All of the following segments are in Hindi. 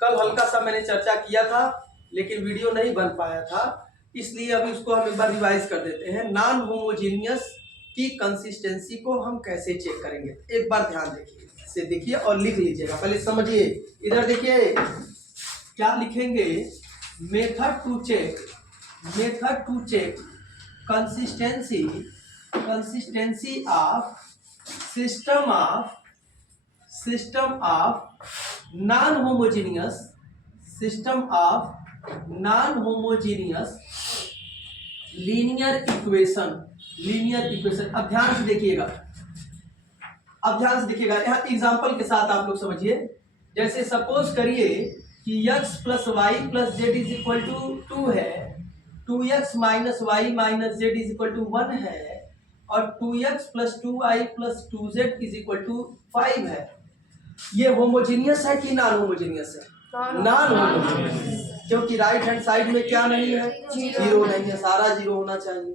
कल हल्का सा मैंने चर्चा किया था लेकिन वीडियो नहीं बन पाया था, इसलिए अभी उसको हम एक बार रिवाइज कर देते हैं। नॉन होमोजीनियस की कंसिस्टेंसी को हम कैसे चेक करेंगे, एक बार ध्यान देखिए, इसे देखिए और लिख लीजिएगा, पहले समझिए। इधर देखिए क्या लिखेंगे, method to check consistency of system of non homogeneous linear equation. अब ध्यान से देखिएगा, यहाँ एग्जांपल के साथ आप लोग समझिए। जैसे सपोज करिए कि x plus y plus z is equal to 2 है, 2x minus y minus z is equal to 1 है, और 2x plus 2y plus 2z is equal to 5 है। ये होमोजीनियस है कि नॉन होमोजीनियस है? नॉन होमोजीनियस, क्योंकि राइट हैंड साइड में क्या नहीं है, जीरो नहीं है, सारा जीरो होना चाहिए।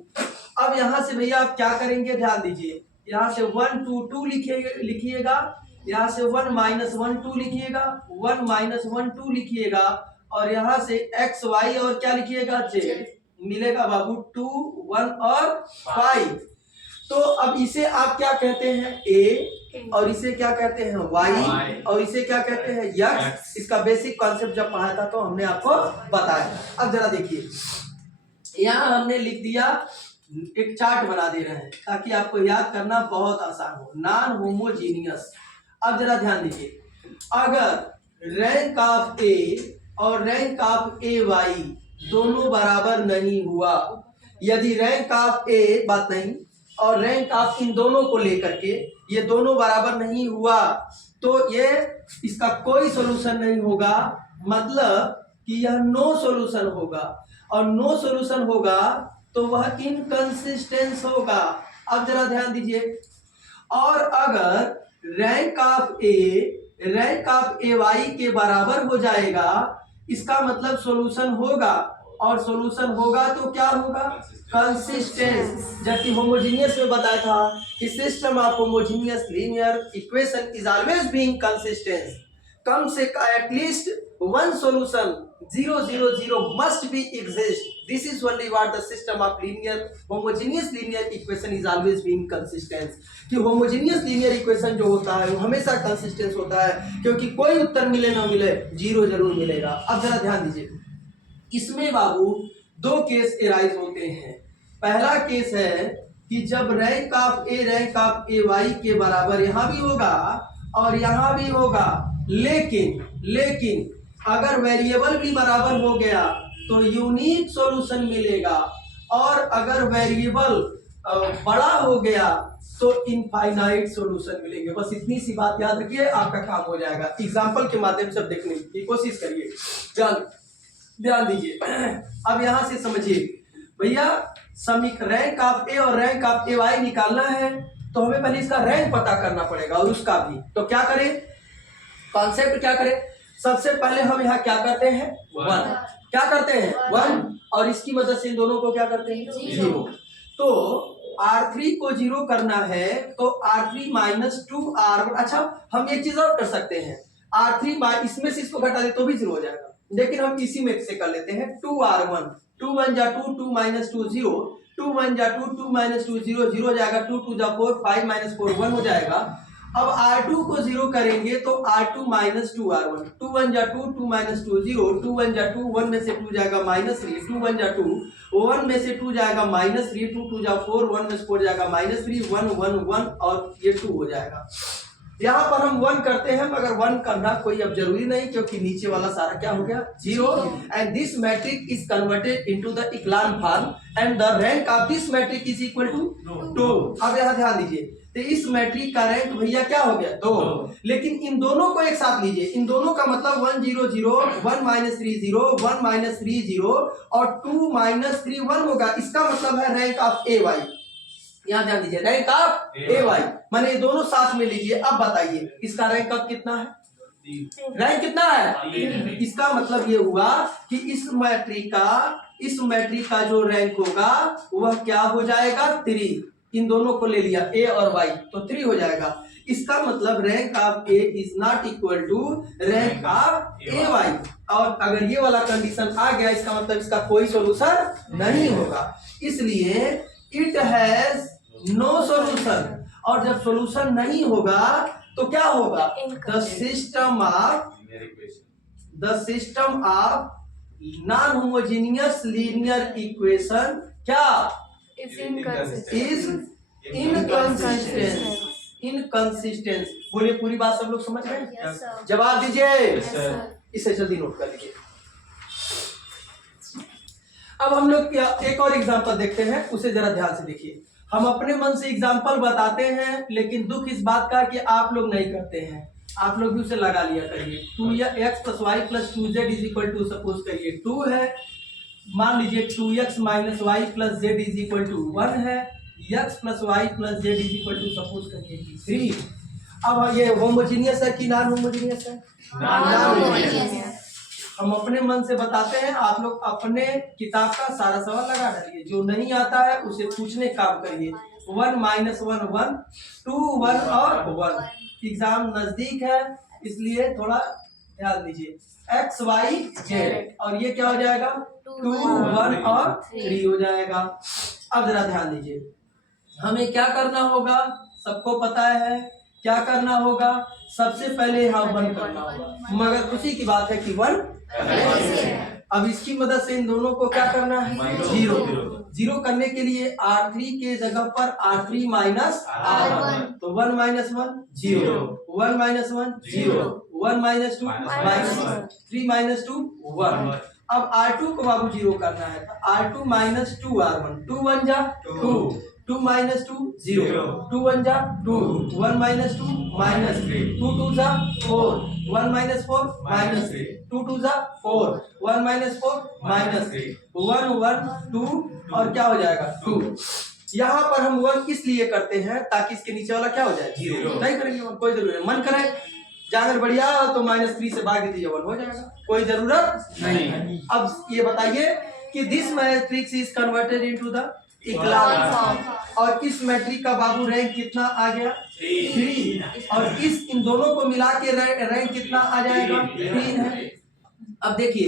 अब यहाँ से भैया आप क्या करेंगे, ध्यान दीजिए, यहाँ से 1 2 2 लिखिएगा, यहाँ से 1 माइनस 1 2 लिखिएगा, 1 माइनस 1 2 लिखिएगा, और यहाँ से x y और क्या लिखिएगा, z मिलेगा बाबू 2 1 और 5। तो अब इसे आप क्या कहते हैं, a, और इसे क्या कहते हैं y, और इसे क्या कहते हैं x। इसका बेसिक कॉन्सेप्ट जब पढ़ा था तो हमने आपको बताया। अब जरा देखिए, यहाँ हमने लिख दिया, एक चार्ट बना दे रहे हैं ताकि आपको याद करना बहुत आसान हो, नॉन होमोजीनियस। अब जरा ध्यान दीजिए, अगर रैंक ऑफ ए और रैंक ऑफ ए वाई दोनों बराबर नहीं हुआ, यदि रैंक ऑफ ए बात नहीं और रैंक ऑफ इन दोनों को लेकर के ये दोनों बराबर नहीं हुआ, तो ये इसका कोई सॉल्यूशन नहीं होगा, मतलब कि यह नो सॉल्यूशन होगा, और नो सॉल्यूशन होगा तो वह इनकंसिस्टेंस होगा। अब जरा ध्यान दीजिए, और अगर रैंक ऑफ ए वाई के बराबर हो जाएगा, इसका मतलब सॉल्यूशन होगा, और सॉल्यूशन होगा तो क्या होगा, कंसिस्टेंस। जबकि होमोजीनियस में बताया था कि system of homogeneous linear equation is always being consistent, कम से at least one solution 0 0 0 must be exist. This is only what the system of homogeneous linear equation is always being consistent. कि homogeneous linear equation जो होता है वो हमेशा consistent होता है, क्योंकि कोई उत्तर मिले ना मिले जीरो जरूर मिलेगा। अब जरा ध्यान दीजिए, इसमें बाबू दो केस एराइज होते हैं। पहला केस है कि जब रैंक ऑफ ए वाई के बराबर यहाँ भी होगा और यहाँ भी होगा, लेकिन अगर वेरिएबल भी बराबर हो गया तो यूनिक सॉल्यूशन मिलेगा, और अगर वेरिएबल बड़ा हो गया तो इनफाइनाइट सॉल्यूशन मिलेंगे। बस इतनी सी बात याद रखिए, आपका काम हो जाएगा। एग्जांपल के माध्यम से देखने की कोशिश करिए, ध्यान दीजिए। अब यहां से समझिए भैया, रैंक ऑफ ए और रैंक ऑफ ए वाई निकालना है तो हमें पहले इसका रैंक पता करना पड़ेगा, और उसका भी। तो क्या करें, कॉन्सेप्ट क्या करें, सबसे पहले हम यहाँ क्या करते हैं, 1 क्या करते हैं, 1, और इसकी मदद से इन दोनों को क्या करते हैं, 0। तो R3 को 0 करना है तो R3 माइनस 2R1। अच्छा, हम एक चीज और कर सकते हैं, R3 इसमें से इसको घटा दे तो भी 0 हो जाएगा, लेकिन हम इसी में से कर लेते हैं 2R1, 2 1 जा 2, 2 माइनस 2 0, 2 1 जा 2, 2 माइनस 2 0, 0 जाएगा, 2 2 जा 4, 5 माइनस 4 1 हो जाएगा। अब R2 को 0 करेंगे तो R2 माइनस 2R1, 2 1 जा 2, 2 माइनस 2 0, 2 1 जा 2, 1 में से 2 जाएगा माइनस 3, 2 1 जा 2, 1 में से 2 जाएगा माइनस 3, 2 2 जा 4, 1 में से 4 जाएगा माइनस 3, 1 1 1, और ये 2 हो जाएगा। यहाँ पर हम 1 करते हैं, मगर 1 करना कोई अब जरूरी नहीं, क्योंकि नीचे वाला सारा क्या हो गया, 0, and this matrix is converted into the echelon form, and the rank of this matrix is equal to 2। अब यहाँ ध्यान दीजिए, तो इस मैट्रिक का रैंक भैया क्या हो गया, 2। लेकिन इन दोनों को एक साथ लीजिए, इन दोनों का मतलब 1 0 0, 1 माइनस 3 0, 1 माइनस 3 0, और 2 माइनस 3 1 होगा। इसका मतलब है रैंक ऑफ ए वाई। यहाँ ध्यान दीजिए, रैंक ऑफ ए वाई माने दोनों साथ में लीजिए। अब बताइए इसका रैंक ऑफ कितना है, रैंक कितना है, इसका मतलब ये हुआ कि इस मैट्रिक का जो रैंक होगा वह क्या हो जाएगा, 3। इन दोनों को ले लिया, ए और वाई, तो 3 हो जाएगा। इसका मतलब rank of A is not equal to rank of A Y. और अगर ये वाला कंडीशन आ गया इसका मतलब इसका कोई सॉल्यूशन नहीं होगा, इसलिए इट हैज नो सॉल्यूशन। और जब सॉल्यूशन नहीं होगा तो क्या होगा, the system of non homogeneous linear equation क्या इज इनकंसिस्टेंस। बोलिए पूरी बात सब लोग समझ रहे हैं? जवाब दीजिए। इसे जल्दी नोट कर लीजिए। अब हम लोग एक और एग्जांपल देखते हैं, उसे जरा ध्यान से देखिए। हम अपने मन से एग्जांपल बताते हैं लेकिन दुख इस बात का कि आप लोग नहीं करते हैं, आप लोग भी उसे लगा लिया करिए। 2x + y + 2z = सपोज करिए 2 है, मान लीजिए 2x - y + z = 1 है, x + y + z = सपोज करिए 3। अब ये होमोजेनियस है कि नॉन होमोजेनियस है? Non homogeneous. हम अपने मन से बताते हैं, आप लोग अपने किताब का सारा सवाल लगा डालिए, जो नहीं आता है उसे पूछने का काम करिए। 1 - 1 1, 2 1 और 1। एग्जाम नजदीक है इसलिए थोड़ा ध्यान दीजिए। x y z और ये क्या हो जाएगा 2 1 और 3 हो जाएगा। अब जरा ध्यान दीजिए, हमें क्या करना होगा, सबको पता है क्या करना होगा। सबसे पहले यहाँ 1 करना होगा, मगर खुशी की बात है कि 1 अब इसकी मदद से इन दोनों को क्या करना है, 0 करने के लिए R3 के जगह पर R3 - R1, तो 1 - 1 0, 1 - 1 0, 1 - 2 -1, 3 - 2 1। अब R2 को बाबू 0 करना है, तो R2 - 2 R1, 2 1 जा 2, 2 - 2 0, 2 1 जा 2, 1 - 2 -3, 2 2 जा 4, 1 - 4 -3, 2 2 जा 4, 1 - 4 -3, 1 1 2 और क्या हो जाएगा 2। यहाँ पर हम 1 इसलिए करते हैं ताकि इसके नीचे वाला क्या हो जाए 0। नहीं करेंगे कोई जरूरत नहीं, मन करे जाकर बढ़िया तो -3 से भाग दीजिए 1 हो जाएगा, कोई जरूरत नहीं। अब ये बताइए कि this matrix is converted into the echelon form, और इस मैट्रिक का बाबू रैंक कितना आ गया 3, और इन दोनों को मिला के रैंक कितना आ जाएगा 3 है। अब देखिए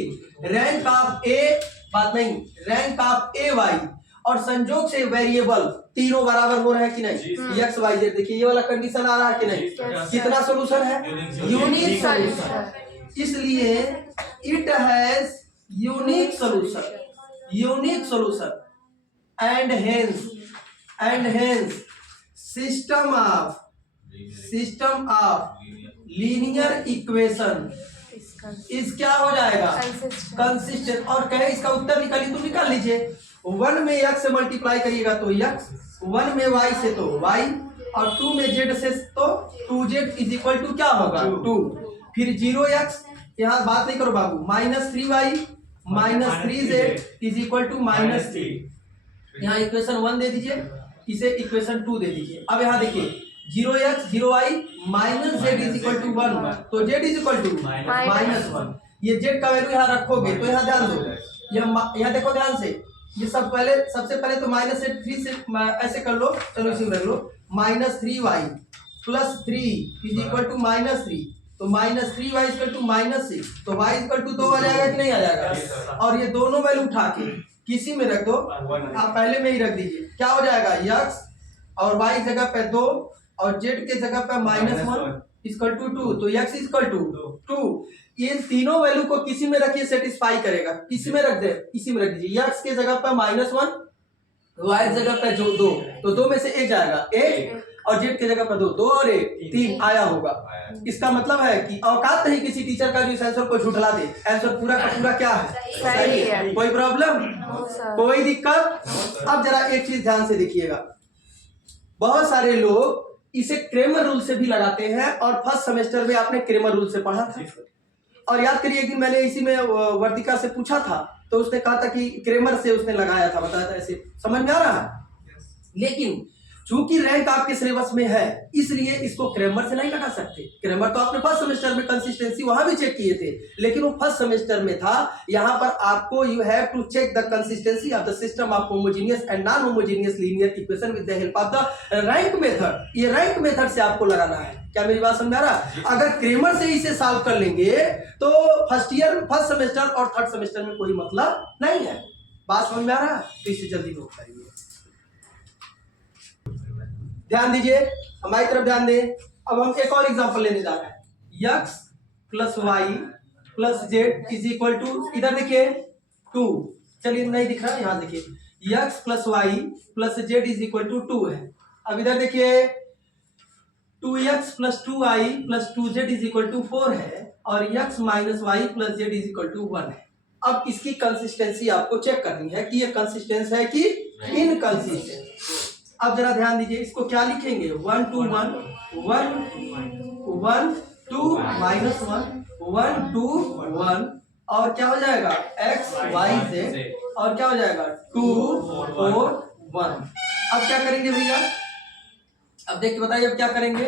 रैंक ऑफ ए बात नहीं, रैंक ऑफ ए वाई और संजोग से वेरिएबल तीनों बराबर हो रहे हैं कि नहीं, x y z। देखिए ये वाला कंडीशन आ रहा है कि नहीं, कितना सॉल्यूशन है, यूनिक सॉल्यूशन, इसलिए it has unique solution and hence system of linear equation इस क्या हो जाएगा कंसिस्टेंट। और कहे इसका उत्तर निकालिए तो निकाल लीजिए, 1 में x से मल्टीप्लाई करिएगा तो x, 1 में y से तो y, और 2 में z से तो 2z = क्या होगा 2। फिर 0x, यहाँ बात नहीं करो बाबू, -3y - 3z = -3। यहाँ इक्वेशन 1 दे दीजिए, इसे इक्वेशन 2 दे दीजिए। अब यहाँ देखिए 0x 0y - z = 1, तो z = -1। ये z का वैल्यू यहाँ रखोगे तो यहाँ ध्यान दो, यहाँ देखो ध्यान से, ये सबसे पहले तो -3 से ऐसे कर लो, चलो इसी में रख लो, -3y + 3 = -3, तो -3y = -6, तो y = 2 आ जाएगा कि नहीं आ जाएगा। और ये दोनों वैल्यू उठा के किसी में रख दो, आप पहले में ही रख दीजिए, क्या हो जाएगा x और y जगह पे 2 और z के जगह पे -1 = 2, तो x = 2। ये तीनों वैल्यू को किसी में रखिए सेटिस्फाई करेगा, किसी में रख दे, इसी में रख दीजिए, x के जगह पे -1, y की जगह पे 2, तो 2 में से 1 जाएगा 1, और z की जगह पे 2 और 1 3 आया होगा। इसका मतलब है कि औकात नहीं किसी टीचर का जो इस आंसर को झुठला दे, आंसर पूरा का पूरा क्या है सही है, कोई प्रॉब्लम कोई दिक्कत। अब जरा एक चीज ध्यान से देखिएगा, बहुत सारे लोग इसे क्रेमर रूल से भी लगाते हैं, और फर्स्ट सेमेस्टर में आपने क्रेमर रूल से पढ़ा था, और याद करिए कि मैंने इसी में वर्तिका से पूछा था तो उसने कहा था कि क्रेमर से उसने लगाया था, बताया था, ऐसे समझ में आ रहा है। लेकिन चूंकि रैंक आपके सिलेबस में है इसलिए इसको क्रैमर से नहीं लगा सकते। क्रैमर तो आपने फर्स्ट सेमेस्टर में कंसिस्टेंसी वहां भी चेक किए थे, लेकिन वो फर्स्ट सेमेस्टर में था। यहाँ पर आपको you have to check the consistency of the system of homogeneous and non homogeneous linear equation with the help of the rank method. ये रैंक मेथड से आपको लगाना है। क्या मेरी बात समझ आ रहा? अगर क्रैमर से इसे सॉल्व कर लेंगे तो फर्स्ट सेमेस्टर और थर्ड सेमेस्टर में कोई मतलब नहीं है। बात समझ में आ रहा है? तो इसे जल्दी नोट करिए, ध्यान दीजिए, हमारी तरफ ध्यान दें। अब हम एक और एग्जांपल लेने जा रहे हैं। x plus y plus z is equal to, इधर देखिए 2, चलिए नहीं दिख रहा, यहां देखिए x plus y plus z is equal to 2 है। अब इधर देखिए 2x plus 2y plus 2z is equal to 4 है और x minus y plus z is equal to 1 है। अब इसकी कंसिस्टेंसी आपको चेक करनी है कि ये कंसिस्टेंस है कि इनकंसिस्टेंट। अब जरा ध्यान दीजिए, इसको क्या लिखेंगे? 1 2 1 1 1 2 माइनस 1 1 2 1 और क्या हो जाएगा x y z और क्या हो जाएगा 2 4 1। अब क्या करेंगे भैया? अब देख के बताइए अब क्या करेंगे।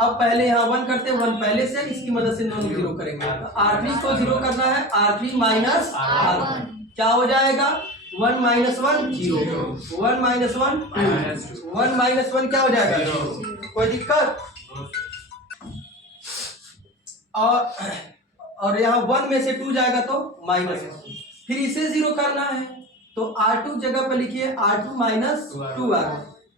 अब पहले यहाँ 1 करते हैं, 1 पहले से, इसकी मदद से दोनों जीरो करेंगे। R3 को जीरो करना है, R3 माइनस R1 क्या हो जाएगा? 1 माइनस 1 0, 1 माइनस 1 2, 1 माइनस 1 क्या हो जाएगा? कोई दिक्कत? और यहाँ 1 में से 2 जाएगा तो माइनस 1, फिर इसे जीरो करना है तो R2 जगह पर लिखिए R2 माइनस 2R1,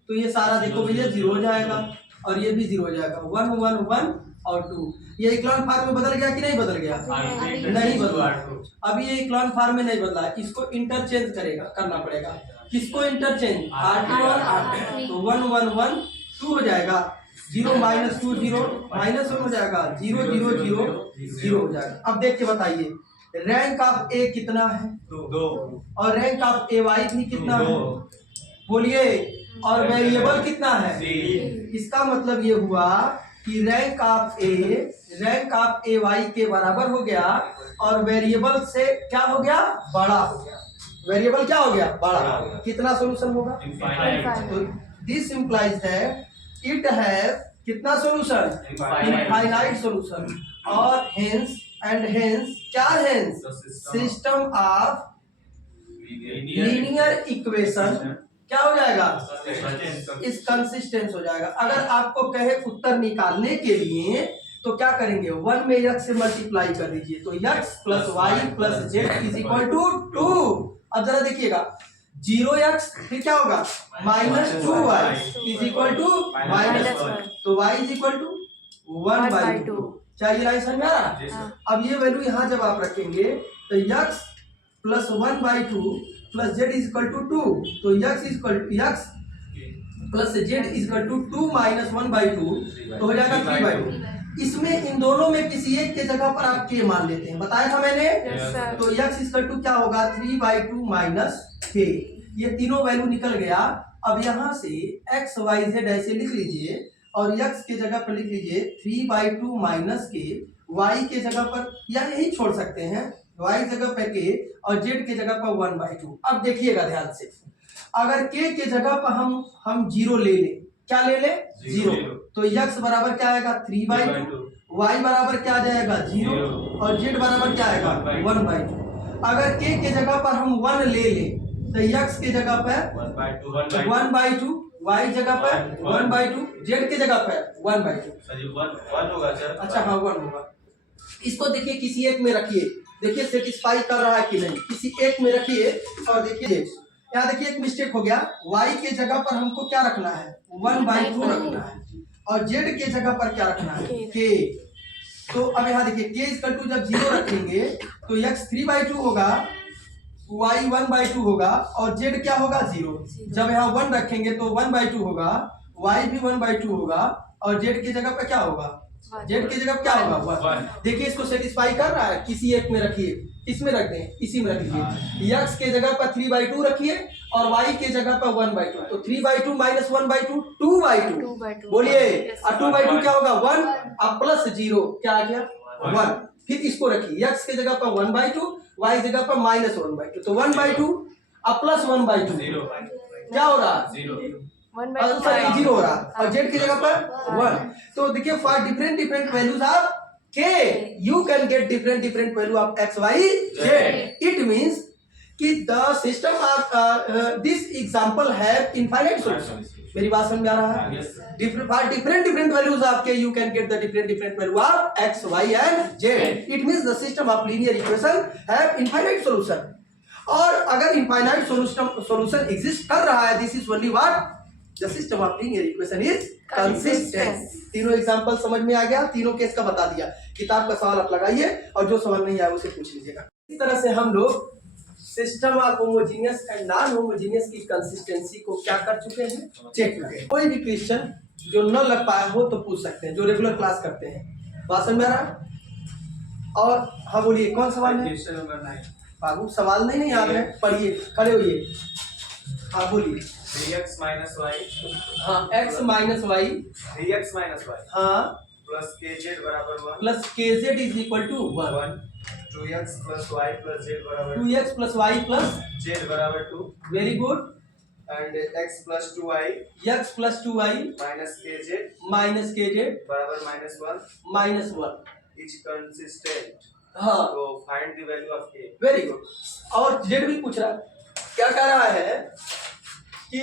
तो ये सारा देखो भैया जीरो हो जाएगा और ये भी जीरो हो जाएगा। 1 1 1 और 2, ये इक्लॉन फॉर्म में बदल गया कि नहीं बदल गया? नहीं बदला। अभी ये इक्लॉन फॉर्म में नहीं बदला है, इसको इंटरचेंज करना पड़ेगा। किसको इंटरचेंज? R2 और R2, तो 1 1 1 2 हो जाएगा, 0 माइनस 2 0 माइनस 1 हो जाएगा, 0 0 0 0 हो जाएगा। अब देख के बताइए रैंक ऑफ ए कितना है? 2 और रैंक ऑफ ए वाई भी कितना है? बोलिए। और वेरिएबल कितना है? इसका मतलब ये हुआ कि रैंक ऑफ ए वाई के बराबर हो गया और वेरिएबल से क्या हो गया? बड़ा हो गया। वेरिएबल क्या हो गया? बड़ा। कितना सॉल्यूशन होगा? तो this implies that it have कितना सॉल्यूशन? Infinite solution. और हेंस क्या hence? System of linear equation क्या हो जाएगा? इस कंसिस्टेंस हो जाएगा। अगर आपको कहे उत्तर निकालने के लिए तो क्या करेंगे? 1 में x से मल्टीप्लाई कर दीजिए तो x plus y plus z is equal to 2। अब जरा देखिएगा 0x फिर क्या होगा? Minus 2y is equal to minus 1, तो y इज इक्वल टू 1/2। चाहिए लाइन समझ में आ रहा? अब ये वैल्यू यहाँ जब आप रखेंगे तो x plus 1/2 plus z is equal to 2, तो x plus z is equal to 2 minus 1/2 तो हो जाएगा 3/2। इसमें इन दोनों में किसी एक के जगह पर आप k मान लेते हैं, बताया था मैंने। तो x इज इक्वल टू क्या होगा? 3/2 माइनस k। ये तीनों वैल्यू निकल गया। अब यहाँ से x y z ऐसे लिख लीजिए और x के जगह पर लिख लीजिए 3/2 माइनस k, y के जगह पर या यही छोड़ सकते हैं, y जगह पे k और z के जगह पर 1/2। अब देखिएगा ध्यान से, अगर k के जगह पर हम 0 ले लें, क्या ले ले? 0, तो x बराबर क्या आएगा? 3/2, y बराबर क्या आ जाएगा? 0 और z बराबर क्या आएगा? 1/2। अगर k के जगह पर हम 1 ले लें तो x के जगह पर 1/2, y जगह पर 1/2, z के जगह पर 1/2 होगा सर। अच्छा हाँ 1 होगा। इसको देखिए किसी एक में रखिए, देखिए सेटिस्फाई कर रहा है कि नहीं। किसी एक में रखिए और देखिए यहाँ देखिए एक मिस्टेक हो गया। y के जगह पर हमको क्या रखना है? 1/2 रखना है और z के जगह पर क्या रखना है? k। तो अब यहाँ देखिए k इक्वल टू जब 0 रखेंगे तो x 3/2 होगा, y 1/2 होगा और z क्या होगा? 0। जब यहाँ 1 रखेंगे तो 1/2 होगा, y भी 1/2 होगा और z की जगह पर क्या होगा? z की जगह क्या होगा? 1। देखिए इसको सेटिस्फाई कर रहा है। किसी एक में रखिए, इसमें रख दें, इसी में रख दीजिए। x के जगह पर 3/2 रखिए और y के जगह पर 1/2, तो 3/2 माइनस 1/2 2/2। बोलिए, और 2/2 क्या होगा? 1 और प्लस 0 क्या आ गया? 1। फिर इसको रखिए, x के जगह पर 1/2, y जगह पर माइनस 1/2, तो 1/2 और प्लस 1/2 क्या हो रहा? सॉरी 0 हो रहा और z की जगह पर 1। तो देखिए for different values of k you can get different value of x y z। It means कि the system of this example have infinite solution. मेरी बात समझ में आ रहा है? Different values of k you can get the different value of x y and z। it means the system of linear equation have infinite solution। और अगर इनफाइनाइट सॉल्यूशन एग्जिस्ट कर रहा है, this is only what the system of linear equation is consistent. तीनों एग्जांपल समझ में आ गया, तीनों केस का बता दिया। किताब का सवाल आप लगाइए और जो सवाल नहीं आया उसे पूछ लीजिएगा। इस तरह से हम लोग system of homogeneous and non homogeneous की कंसिस्टेंसी को क्या कर चुके हैं, चेक कर गए। कोई भी क्वेश्चन जो न लग पाया हो तो पूछ सकते हैं, जो रेगुलर क्लास करते हैं। बात समझ में आ रहा? और हाँ बोलिए, कौन सवाल है? Question number 9। बाबू सवाल नहीं याद है, पढ़िए, खड़े होइए। हाँ बोलिए। 3x minus y। हाँ x minus y। 3x minus y। हाँ प्लस kz बराबर 1। Plus kz is equal to 1। 2x plus y plus z बराबर 2x plus y plus z बराबर 2। Very good. And x plus 2y x plus 2y minus kz बराबर -1 -1 is consistent। हाँ तो find the value of k। Very good. और z भी पूछ रहा है, क्या कह रहा है कि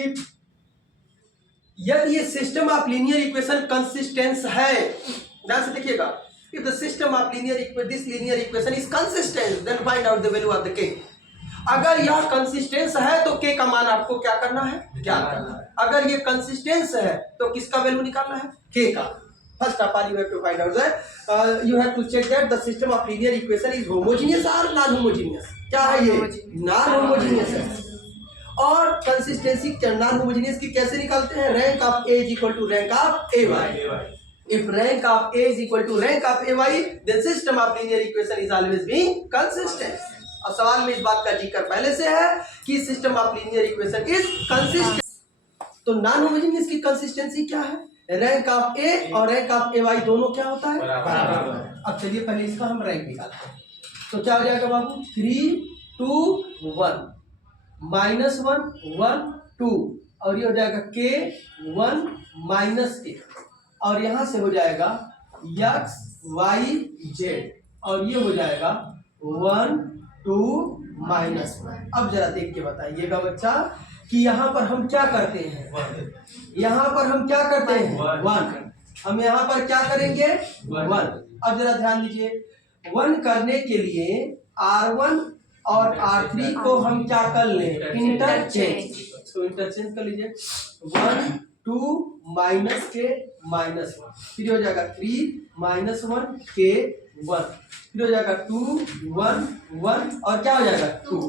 यदि ये system of linear equation consistence है, ध्यान से देखिएगा, if the system of this linear equation is consistent then find out the value of the k। अगर यह कंसिस्टेंस है तो k का मान आपको क्या करना है, क्या करना है। अगर ये कंसिस्टेंस है तो किसका वैल्यू निकालना है, k का। First of all you have to find out that you have to check that the system of linear equation is homogeneous or non homogeneous। क्या है ये, नॉन होमोजेनियस है। और कंसिस्टेंसी नॉन होमोजेनियस की कैसे निकालते हैं, rank of a is equal to rank of ay। If rank of a is equal to rank of ay, then system of linear equation is always being consistent। और सवाल में इस बात का जिक्र पहले से है कि system of linear equation is consistent। तो नॉन होमोजेनियस की कंसिस्टेंसी क्या है, रैंक ऑफ a और रैंक ऑफ ay दोनों क्या होता है, बराबर। अब चलिए पहले इसका हम रैंक निकालते हैं। तो क्या हो जाएगा बाबू, 3 2 1 -1 1 2 और ये हो जाएगा k 1 -1 और यहां से हो जाएगा x y z और ये हो जाएगा 1 2 -1। अब जरा देख के बताइएगा बच्चा कि यहाँ पर हम क्या करते हैं, यहाँ पर हम क्या करते हैं 1। हम यहाँ पर क्या करेंगे 1। अब जरा ध्यान दीजिए, 1 करने के लिए R1 और R3 को हम क्या कर लें, इंटरचेंज। तो इंटरचेंज कर लीजिए, 1 2 माइनस के -1 फिर हो जाएगा 3 -1 के 1 फिर हो जाएगा 2 1 1 और क्या हो जाएगा 2।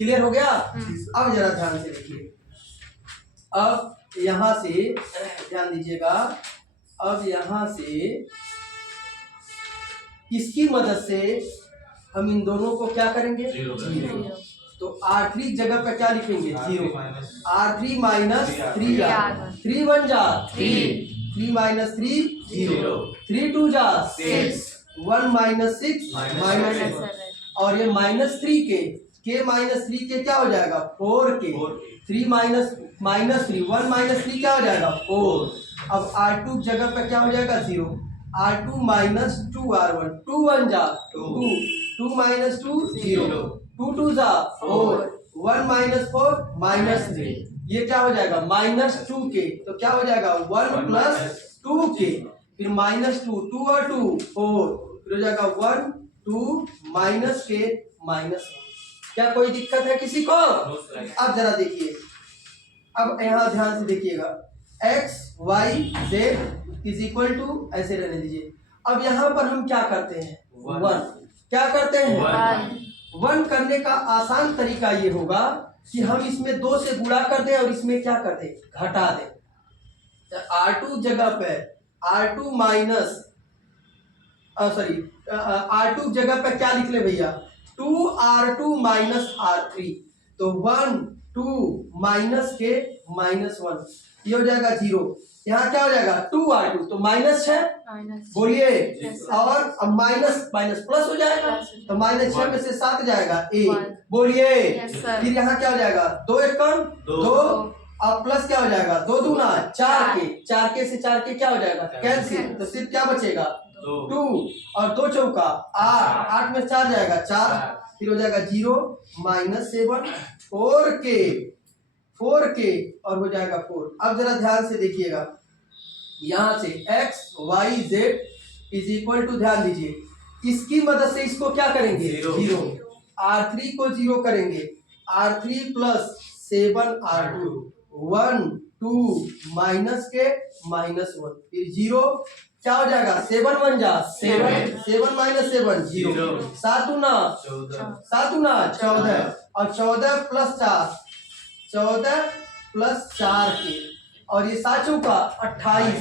क्लियर हो गया? अब जरा ध्यान से देखिए, अब यहां से ध्यान दीजिएगा, अब यहां से इसकी मदद से हम इन दोनों को क्या करेंगे, 0। तो R3 जगह पे क्या लिखेंगे, 0। R3 माइनस 3R 3 1 जा 3 3 माइनस 3 0 3 2 जा 6 1 माइनस 6 -6 और ये -3 के -3 के क्या हो जाएगा 4 के 3 माइनस -3 1 -3 क्या हो जाएगा 4। अब R2 जगह पे क्या हो जाएगा 0। R2 माइनस 2R1 2 1 जा 2 2 माइनस 2 0 2 2 जा 4 1 माइनस 4 -3 ये क्या हो जाएगा -2 के, तो क्या हो जाएगा 1 प्लस 2 के फिर -2 2 और 2 4 फिर हो जाएगा 1 2 माइनस के -1। क्या कोई दिक्कत है किसी को? अब जरा देखिए, अब यहाँ ध्यान से देखिएगा, x y z is equal to ऐसे रहने दीजिए। अब यहाँ पर हम क्या करते हैं 1 क्या करते हैं 1 करने का आसान तरीका ये होगा कि हम इसमें 2 से गुणा कर दें और इसमें क्या कर दें घटा दें। R2 जगह पे R2 माइनस सॉरी R2 जगह पे क्या लिख ले भैया 2R2 माइनस R3 तो 1 2 माइनस के -1 ये हो जाएगा 0। यहाँ क्या हो जाएगा 2R2 तो माइनस है बोलिए और अब माइनस प्लस हो जाएगा तो -6 में से 7 जाएगा 1 बोलिए। फिर यहाँ क्या हो जाएगा 2 1 कम 2 अब प्लस क्या हो जाएगा, 2 दूना 4 के, 4 के से 4 के क्या हो जाएगा, कैंसिल, तो सिर्फ क्या बचेगा 2 और 2 चौका 8, 8 में 4 जाएगा 4, फिर हो जाएगा 0 -7 4 के और हो जाएगा 4। अब जरा ध्यान से देखिएगा, यहाँ से x y z is equal to, ध्यान दीजिए, इसकी मदद से इसको क्या करेंगे, 0, R3 को 0 करेंगे, R3 प्लस 7 R2 1 2 माइनस के -1, फिर 0 क्या हो जाएगा, 7 1 जा 7, 7 माइनस 7 0, 7 दूना 14 और 14 प्लस 4, 14 प्लस 4 के और ये 7 चौका 28,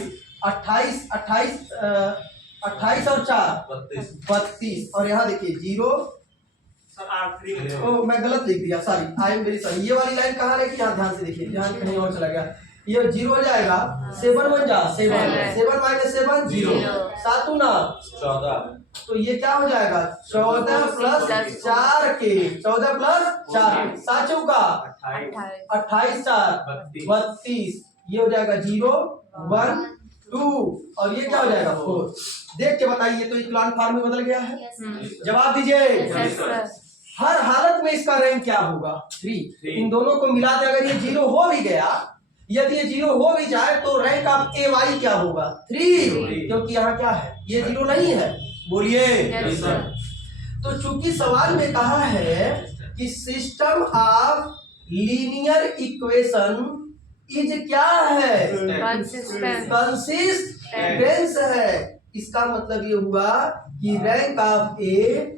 28 और 4 32 और यहाँ देखिए 0, ओ मैं गलत लिख दिया, sorry, I am very sorry. ये वाली लाइन कहाँ रखी, यहाँ ध्यान से देखिए, ध्यान कहीं और चला गया, ये 0 हो जाएगा, 7 1 जा 7, 7 माइनस 7 0, 7 दूना 14, तो ये क्या हो जाएगा 14 प्लस 4 के, 14 प्लस 4, 7 चौका 28 4 32, ये हो जाएगा 0 1 2 और ये क्या हो जाएगा 4। देख के बताइए, तो इक्लान फॉर्म में बदल गया है, जवाब दीजिए। हर हालत में इसका रैंक क्या होगा, 3। इन दोनों को मिला दे, अगर ये 0 हो भी गया, यदि ये 0 हो भी जाए तो रैंक ऑफ ए वाई क्या होगा, 3, क्योंकि यहाँ क्या है, ये 0 नहीं है, बोलिए। तो चूंकि सवाल में कहा है कि system of linear equation is क्या है, कंसिस्टेंस है, इसका मतलब ये हुआ कि रैंक ऑफ ए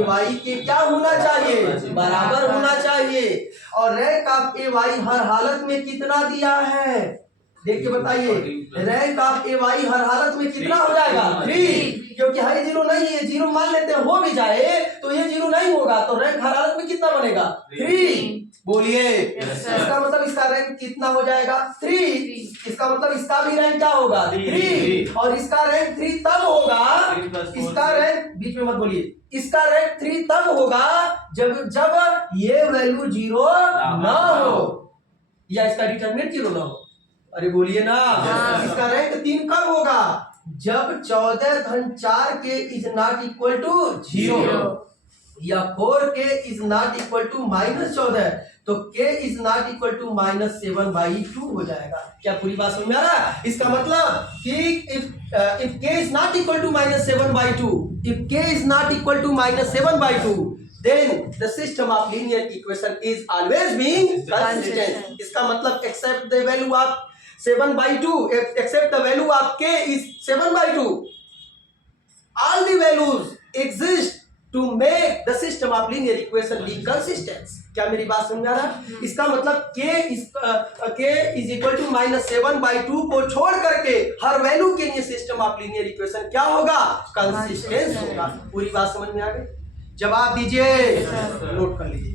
वाई के क्या होना चाहिए, बराबर होना चाहिए, और रैंक ऑफ ए वाई हर हालत में कितना दिया है, देख के बताइए, रैंक ऑफ ए वाई हर हालत में कितना हो जाएगा, 3, क्योंकि हर 0 नहीं है, 0 मान लेते हैं हो भी जाए तो ये 0 नहीं होगा, तो रैंक हर हालत में कितना बनेगा, 3, बोलिए। इसका मतलब इसका रैंक कितना हो जाएगा, 3, इसका मतलब इसका भी रैंक क्या होगा, 3, और इसका रैंक 3 तब होगा, इसका रैंक, बीच में मत बोलिए, इसका रैंक 3 तब होगा जब ये वैल्यू 0 ना हो या इसका डिटरमिनेंट 0 ना हो, अरे बोलिए ना। इसका रैंक 3 कब होगा, जब 14 धन 4 के इज नॉट इक्वल टू 0 या 4 के इज नॉट इक्वल टू -14, तो k is not equal to -7/2 हो जाएगा। क्या पूरी बात समझ में आ रहा है? इसका मतलब कि if k is not equal to -7/2, if k is not equal to -7/2, then the system of linear equation is always being consistent. इसका मतलब except the value of 7/2, except the value of k is 7/2, all the values exist to make the system of linear equation be consistent. क्या मेरी बात समझ आ रहा है? इसका मतलब k is equal to -7/2 को छोड़ करके हर वैल्यू के लिए सिस्टम ऑफ लीनियर इक्वेशन क्या होगा, कंसिस्टेंस होगा। पूरी बात समझ में आ गई? जवाब दीजिए, नोट कर लीजिए।